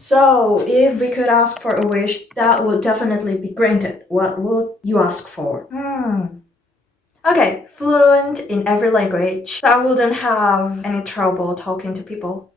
So, if we could ask for a wish, that would definitely be granted. What would you ask for? Okay, fluent in every language, so I wouldn't have any trouble talking to people.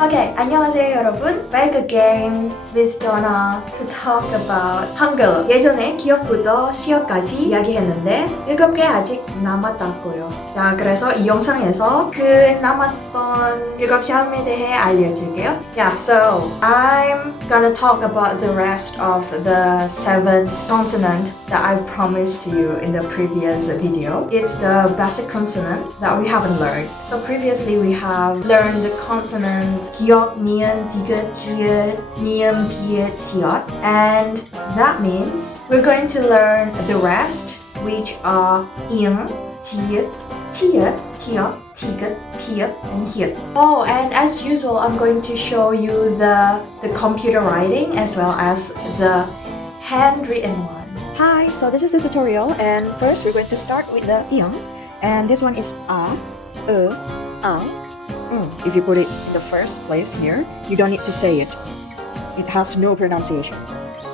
Okay, 안녕하세요 여러분. Back again with Donna to talk about 한글. 예전에 기억부터 시어까지 이야기했는데 7개 아직 남았다고요. 자, 그래서 이 영상에서 그 남았던 7점에 대해 알려줄게요. Yeah, so I'm gonna talk about the rest of the 7th consonant that I promised to you in the previous video. It's the basic consonant that we haven't learned. So previously we have learned the consonant 기역, 니은, 디귿, 리을, 니은, 비읍, 시옷. And that means we're going to learn the rest, which are ing, 지읒, 치읒, 기역, 디귿, 비읍, and 히읗. Oh, and as usual, I'm going to show you the computer writing as well as the handwritten one. Hi, so this is the tutorial, and first we're going to start with the ing, and this one is a, ang. If you put it in the first place here, you don't need to say it. It has no pronunciation.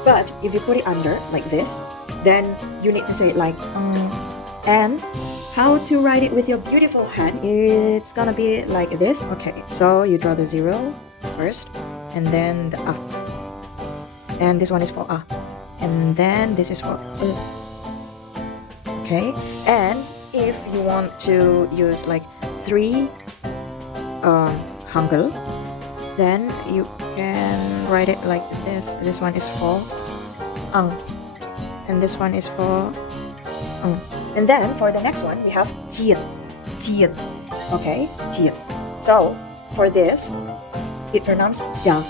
But if you put it under, like this, then you need to say it like And how to write it with your beautiful hand, it's gonna be like this. Okay, so you draw the 0 first, and then the a. And this one is for a. And then this is for Okay, and if you want to use like 3 Hangul, then you can write it like this. This one is for ang, and this one is for and then for the next one we have jian, okay, jian. So for this it pronounced ja,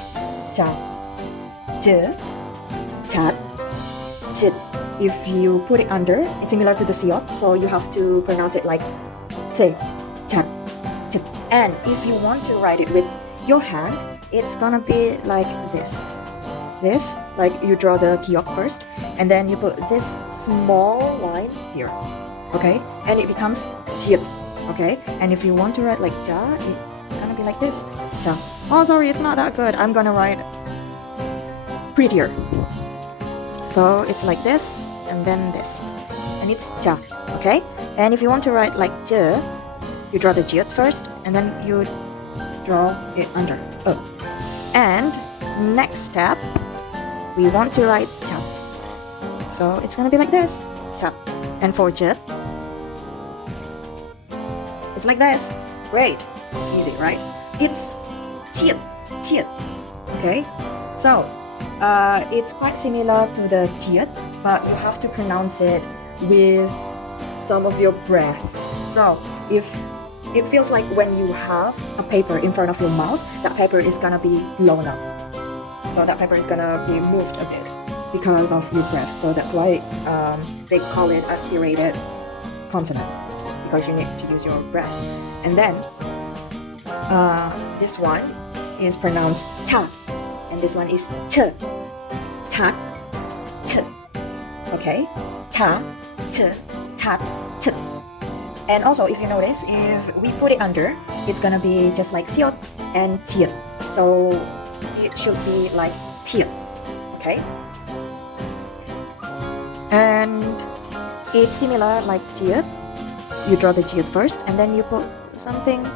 j, chat, chit. If you put it under, it's similar to the siot, so you have to pronounce it like te, chat. And if you want to write it with your hand, it's gonna be like this. This, like you draw the 기역 first, and then you put this small line here, okay? And it becomes 지읒, okay? And if you want to write like 자, it's gonna be like this. 자. Oh, sorry, it's not that good. I'm gonna write prettier. So it's like this, and then this, and it's 자, okay? And if you want to write like j, you draw the jiut first, and then you draw it under. And next step, we want to write 자. So it's gonna be like this. 자. And for jiut, it's like this. Great. Easy, right? It's jiut. Okay? So, it's quite similar to the jiut, but you have to pronounce it with some of your breath. So, if it feels like when you have a paper in front of your mouth, that paper is gonna be blown up. So that paper is gonna be moved a bit because of your breath. So that's why they call it aspirated consonant, because you need to use your breath. And then this one is pronounced cha, and this one is ch, cha, ch. Okay, cha, ch, cha, ch. And also, if you notice, if we put it under, it's gonna be just like siot and jiut. So it should be like tiet, okay? And it's similar like jiut. You draw the jiut first, and then you put something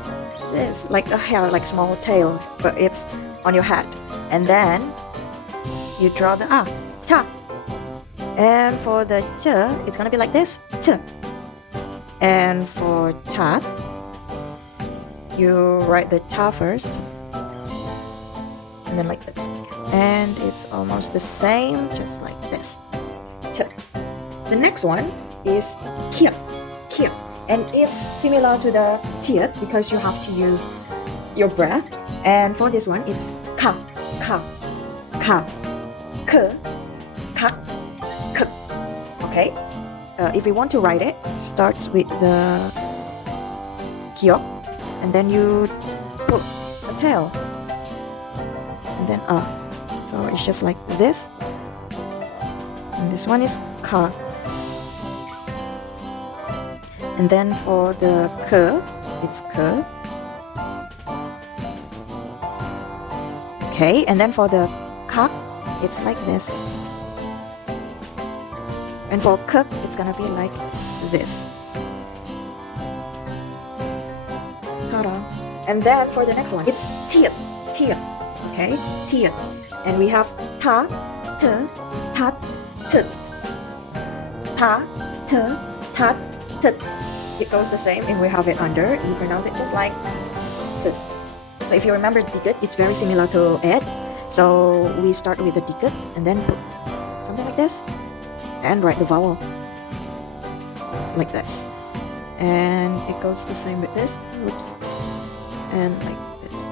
this, like a hair, like small tail, but it's on your head. And then you draw the cha. And for the ch, it's gonna be like this, ch. And for cha, you write the cha first, and then like this. And it's almost the same, just like this. Ch. The next one is kia, and it's similar to the jiut because you have to use your breath. And for this one, it's ka, k, ka, k. Okay. If you want to write it, starts with the 기역, and then you put a tail, and then so it's just like this. And this one is ka. And then for the k, it's k. Okay, and then for the kak, it's like this. And for k, it's gonna be like this. Ta-da! And then for the next one, it's tiet. Okay, tiet. And we have ta, t, tat, tit. Ta, t, tat, tit. It goes the same if we have it under. You pronounce it just like tit. So if you remember digit, it's very similar to it. So we start with the digit and then put something like this and write the vowel like this. And it goes the same with this. Oops. And like this.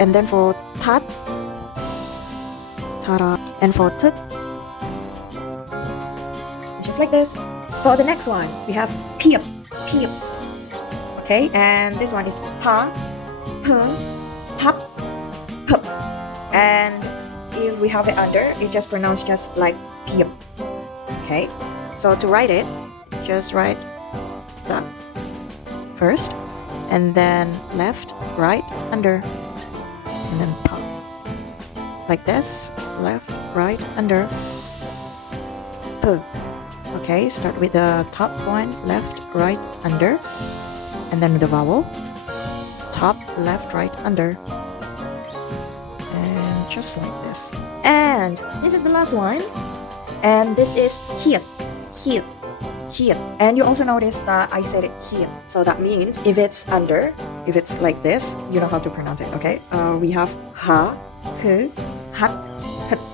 And then for tat, ta-da. And for tit, just like this. For the next one, we have piep. Okay, and this one is pa, p, pap, pup. And if we have it under, it's just pronounced just like piep. Okay, so to write it, just write the first, and then left, right, under, and then pop. Like this, left, right, under, p. Okay, start with the top one, left, right, under, and then the vowel, top, left, right, under, and just like this. And this is the last one, and this is here. And you also notice that I said it here, so that means if it's under, if it's like this, you know how to pronounce it, okay? We have ha, h, hat.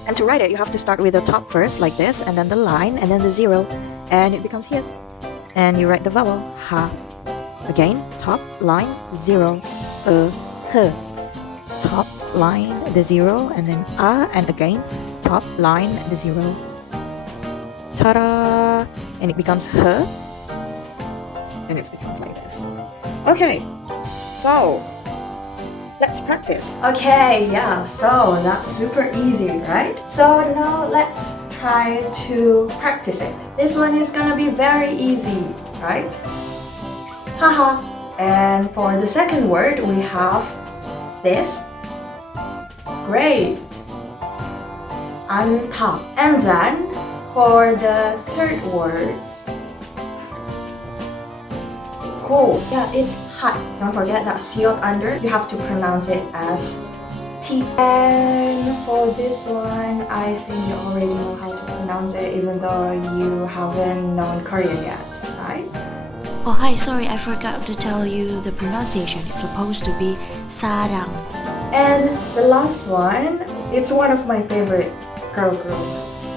And to write it, you have to start with the top first, like this, and then the line, and then the zero, and it becomes here. And you write the vowel, ha. Again, top, line, zero, h. Top, line, the zero, and then and again, top, line, the zero. Ta-da! And it becomes h. And it becomes like this. Okay, so let's practice. Okay, yeah, so that's super easy, right? So now let's try to practice it. This one is gonna be very easy, right? Haha. And for the second word, we have this. Great. 안타. And then for the third words, cool. Yeah, it's hot. Don't forget that sealed under, you have to pronounce it as T. And for this one, I think you already know how to pronounce it even though you haven't known Korean yet, right? Oh hi, sorry, I forgot to tell you the pronunciation. It's supposed to be 사랑. And the last one, it's one of my favorite girl group.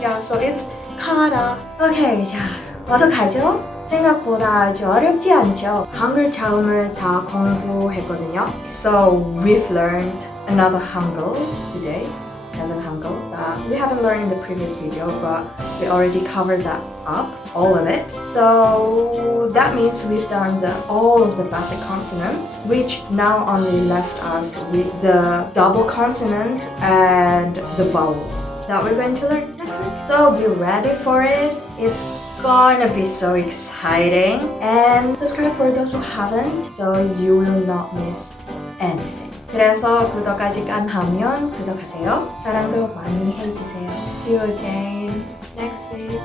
Yeah, so it's 카라. Okay, 자, 어떡하죠? 생각보다 아주 어렵지 않죠? 한글 자음을 다 공부했거든요. So we've learned another Hangul today, 7 Hangul that we haven't learned in the previous video, but we already covered that up, all of it. So that means we've done all of the basic consonants, which now only left us with the double consonant and the vowels that we're going to learn next week. So be ready for it. It's gonna be so exciting. And subscribe for those who haven't, so you will not miss anything. 그래서 구독 아직 안 하면 구독하세요. 사랑도 많이 해주세요. See you again next week.